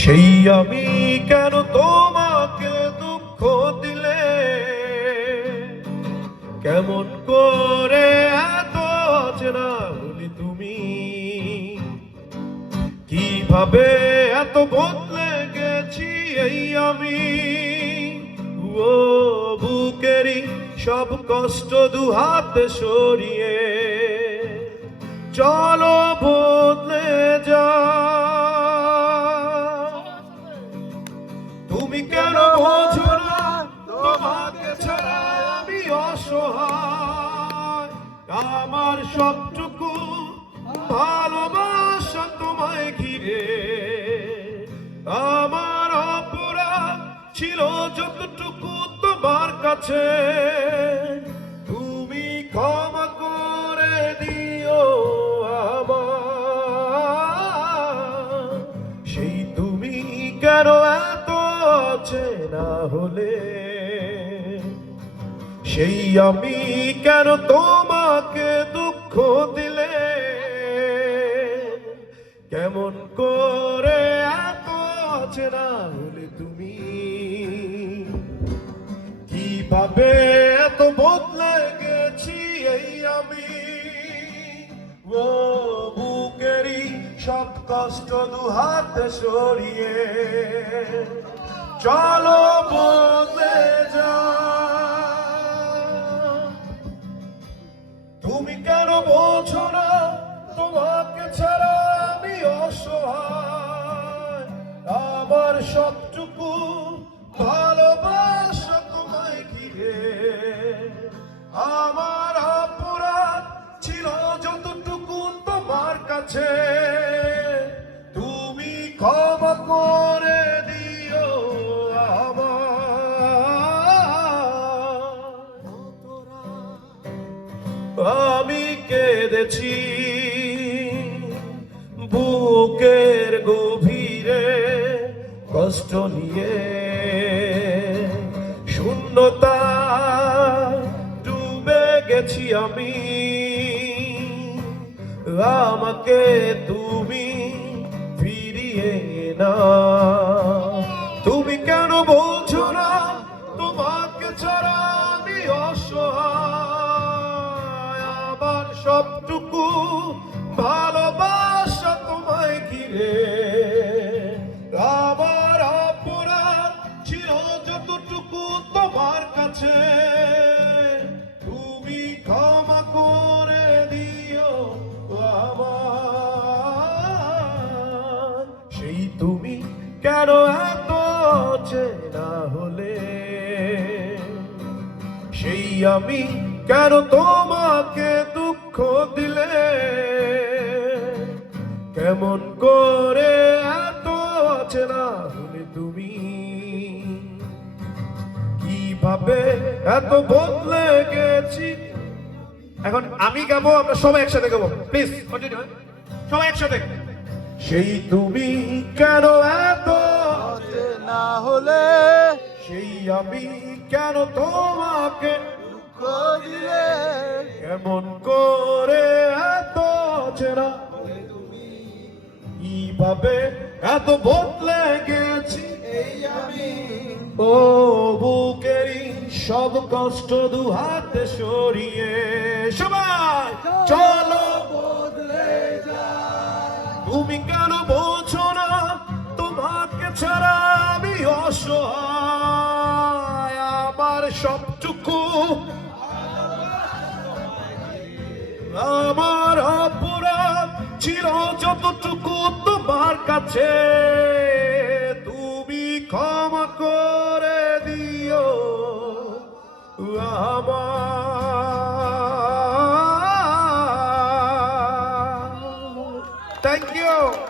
সেই আমি কেন তোমাকে দুঃখ দিলে, কেমন করে এত অচেনা হলে তুমি, কিভাবে এত বদলে গেছি এই আমি। ও বুকেরই সব কষ্ট দুহাতে সরিয়ে চলো বদলে যা। তুমি কেন বোঝো না তোমাকে ছাড়া আমি অসহায়, আমার সবটুকু ভালোবাসা তোমায় ঘিরে। আমার অপরাধ ছিল যতটুকু তোমার কাছে, তুমি ক্ষমা করে দিও আমার। সেই তুমি কেন এত অচেনা হলে, সেই আমি কেন তোমাকে দুঃখ দিলে, কেমন করে এত অচেনা হলে তুমি, কিভাবে এত বদলে গেছি এই আমি। ও বুকেরই সব কষ্ট দুহাতে সরিয়ে চলো বদলে যা। তুমি কেন বোঝো না তোমাকে ছাড়া আমি অসহায়, আমার সবটুকু ভালোবাসা তোমায় ঘিরে। আমার অপরাধ ছিল যতটুকু তোমার কাছে, তুমি ক্ষমা করে দিও আমি কেঁদেছি বুকের গভীরে কষ্ট নিয়ে, শূন্যতা ডুবে গেছি আমি। আমাকে তুমি ফিরিয়ে না, তুমি কেন বলছো না তোমাকে ছাড়া আমি অসহায়, আমার সবটুকু ভালোবাসা তোমায় ঘিরে। আমার অপরাধ ছিল যতটুকু তোমার কাছে, তুমি ক্ষমা করে দিও আমার। সেই তুমি কেন এত অচেনা হলে, সেই আমি কেন তোমাকে দুঃখ দিলে, কেমন করে এত অচেনা হলে তুমি, কিভাবে এত বদলে গেছি। এখন আমি গাবো, আমরা সবাই একসাথে গাবো, প্লিজ সবাই একসাথে। সেই তুমি কেন এত অচেনা হলে, সেই আমি কেন তোমাকে দুঃখ দিলে, কেমন করে এত অচেনা, কিভাবে এত বদলে গেছি এই আমি। ও বুকেরই সব কষ্ট দুহাতে সরিয়ে সবাই চলো বদলে যা। তুমি কেন বোঝো না তোমাকে ছাড়া আমি অসহায়, আমার সবটুকু আমার অপরাধ ছিল যতটুকু তোমার কাছে, তুমি ক্ষমা করে দিও আমার।